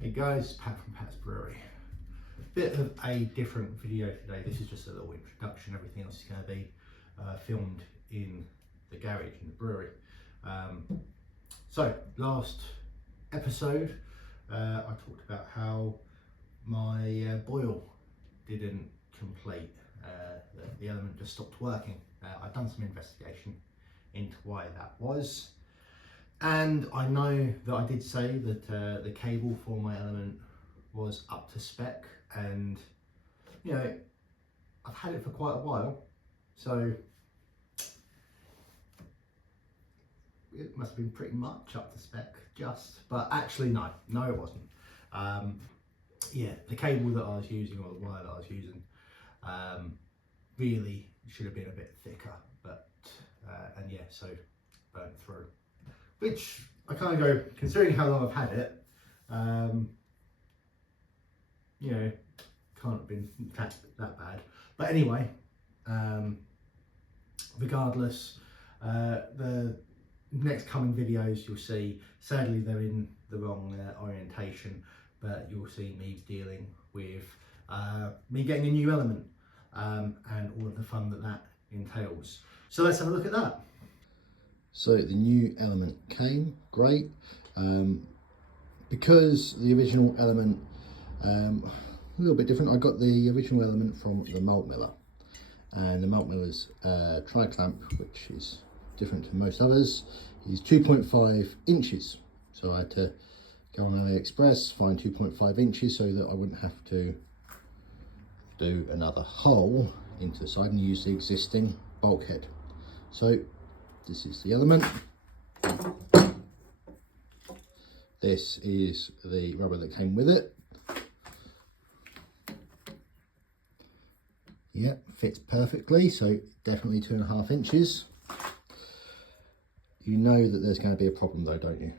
Hey guys, Pat from Pat's Brewery. Bit of a different video today. This is just a little introduction. Everything else is going to be filmed in the garage, in the brewery. So last episode I talked about how my boil didn't complete. The element just stopped working. I've done some investigation into why that was. And I know that I did say that the cable for my element was up to spec, and you know, I've had it for quite a while, so it must have been pretty much up to spec, but actually no it wasn't. Yeah, the cable that I was using, or the wire that I was using, really should have been a bit thicker, but and yeah, so burnt through. Which I kind of go, considering how long I've had it, you know, can't have been that bad. But anyway, regardless, the next coming videos you'll see, sadly they're in the wrong orientation, but you'll see me dealing with me getting a new element and all of the fun that entails. So let's have a look at that. So the new element came, great. Because the original element, a little bit different. I got the original element from the malt miller, and the malt miller's tri-clamp, which is different to most others, is 2.5 inches. So I had to go on AliExpress, find 2.5 inches so that I wouldn't have to do another hole into the side and use the existing bulkhead. So this is the element. This is the rubber that came with it. Yeah, fits perfectly, so definitely 2.5 inches. You know that there's going to be a problem though, don't you?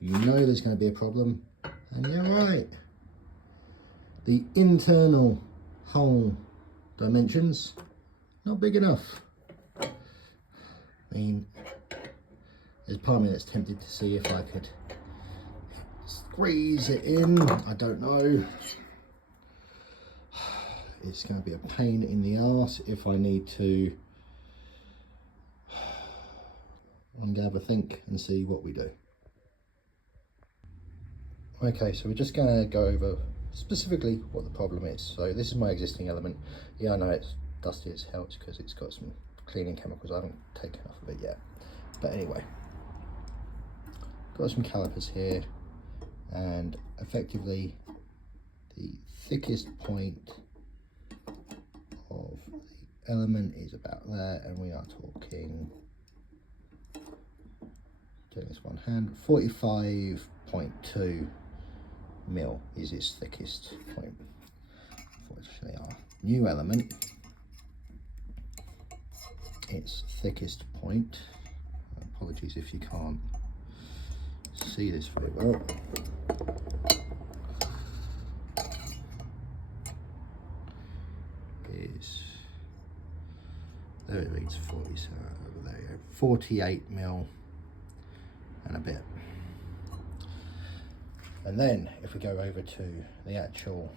You know there's going to be a problem, and you're right. The internal hole dimensions, not big enough. I mean, there's part of me that's tempted to see if I could squeeze it in. I don't know. It's going to be a pain in the arse if I need to. I'm going to have a think and see what we do. Okay, so we're just going to go over specifically what the problem is. So this is my existing element. Yeah, I know it's dusty as hell. It's because it's got some cleaning chemicals. I haven't taken enough of it yet. But anyway, got some calipers here, and effectively the thickest point of the element is about there, and we are talking, doing this one hand, 45.2 mil is its thickest point. Unfortunately, our new element, its thickest point, apologies if you can't see this very well, is, there it reads 40, so over there you go, 48 mil and a bit. And then if we go over to the actual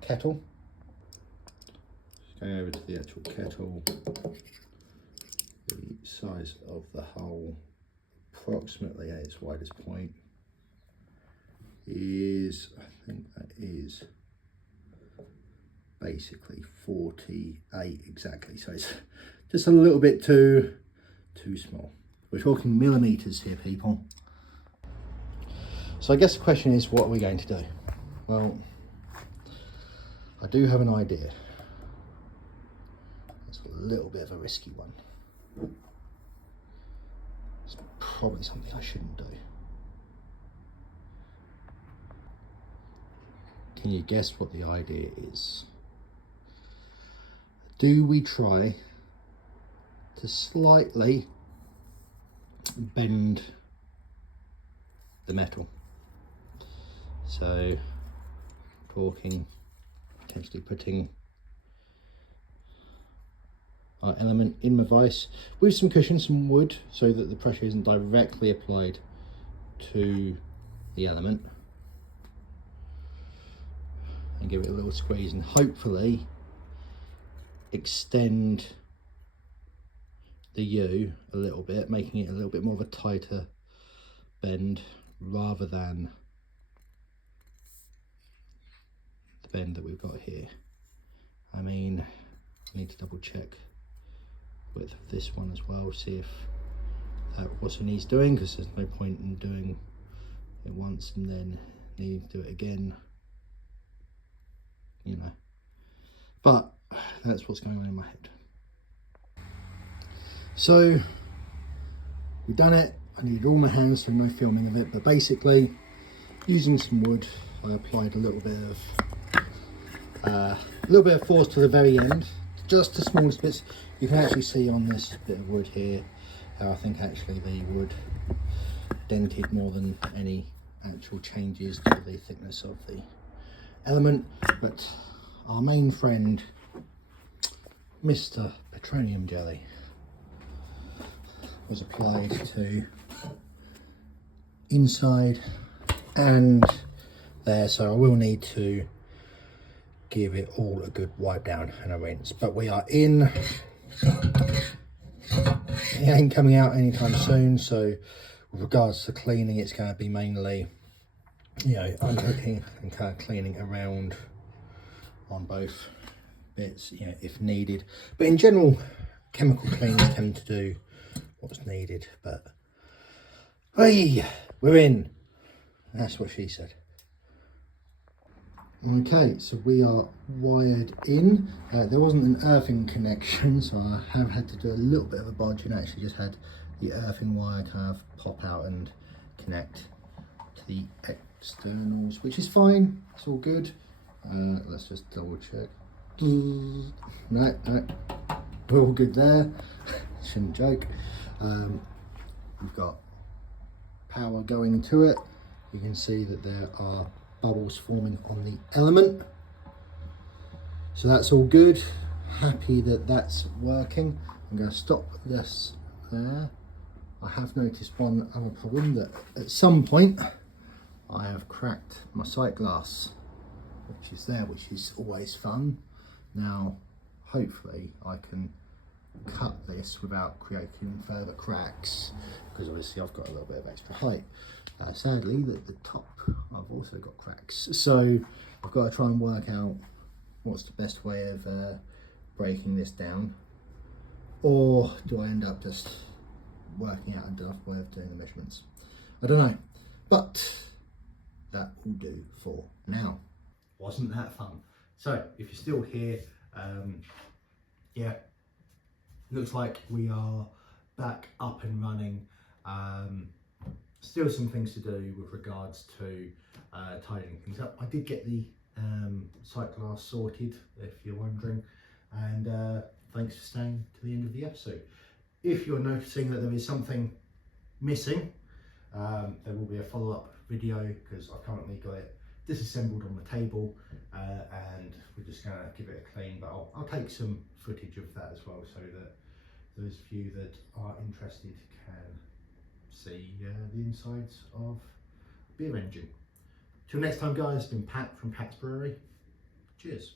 kettle, just going over to the actual kettle, the size of the hole approximately at its widest point is, I think that is basically 48 exactly, so it's just a little bit too small. We're talking millimeters here, people. So I guess the question is, what are we going to do? Well, I do have an idea. It's a little bit of a risky one. It's probably something I shouldn't do. Can you guess what the idea is? Do we try to slightly bend the metal? So, talking potentially putting our element in my vise with some cushion, some wood, so that the pressure isn't directly applied to the element and give it a little squeeze, and hopefully extend the U a little bit, making it a little bit more of a tighter bend rather than the bend that we've got here. I mean, I need to double check width of this one as well, see if that also needs doing, because there's no point in doing it once and then needing to do it again, you know. But that's what's going on in my head. So we've done it. I needed all my hands, so no filming of it, but basically using some wood, I applied a little bit of force to the very end, just the smallest bits. You can actually see on this bit of wood here how I think actually the wood dented more than any actual changes to the thickness of the element. But our main friend, Mr. Petroleum Jelly, was applied to inside and there, so I will need to give it all a good wipe down and a rinse. But we are in, it ain't coming out anytime soon, so with regards to cleaning, it's going to be mainly, you know, unhooking and kind of cleaning around on both bits, you know, if needed. But in general, chemical cleaners tend to do what's needed. But hey, we're in. That's what she said. Okay, so we are wired in. There wasn't an earthing connection, so I have had to do a little bit of a bodge and actually just had the earthing wire kind of pop out and connect to the externals, which is fine. It's all good. Let's just double check. No, we're all good there. Shouldn't joke. We've got power going to it. You can see that there are bubbles forming on the element, so that's all good. Happy that that's working. I'm going to stop this there. I have noticed one other problem, that at some point I have cracked my sight glass, which is there, which is always fun. Now hopefully I can cut this without creating further cracks, because obviously I've got a little bit of extra height. Sadly, at the top I've also got cracks, so I've got to try and work out what's the best way of breaking this down, or do I end up just working out another way of doing the measurements? I don't know, but that will do for now. Wasn't that fun? So if you're still here, yeah, looks like we are back up and running. Still some things to do with regards to tidying things up. I did get the sight glass sorted, if you're wondering, and thanks for staying to the end of the episode. If you're noticing that there is something missing, there will be a follow-up video, because I've currently got it disassembled on the table, and we're just going to give it a clean, but I'll take some footage of that as well, so that those of you that are interested can see the insides of a beer engine. Till next time guys, it's been Pat from Pat's Brewery. Cheers.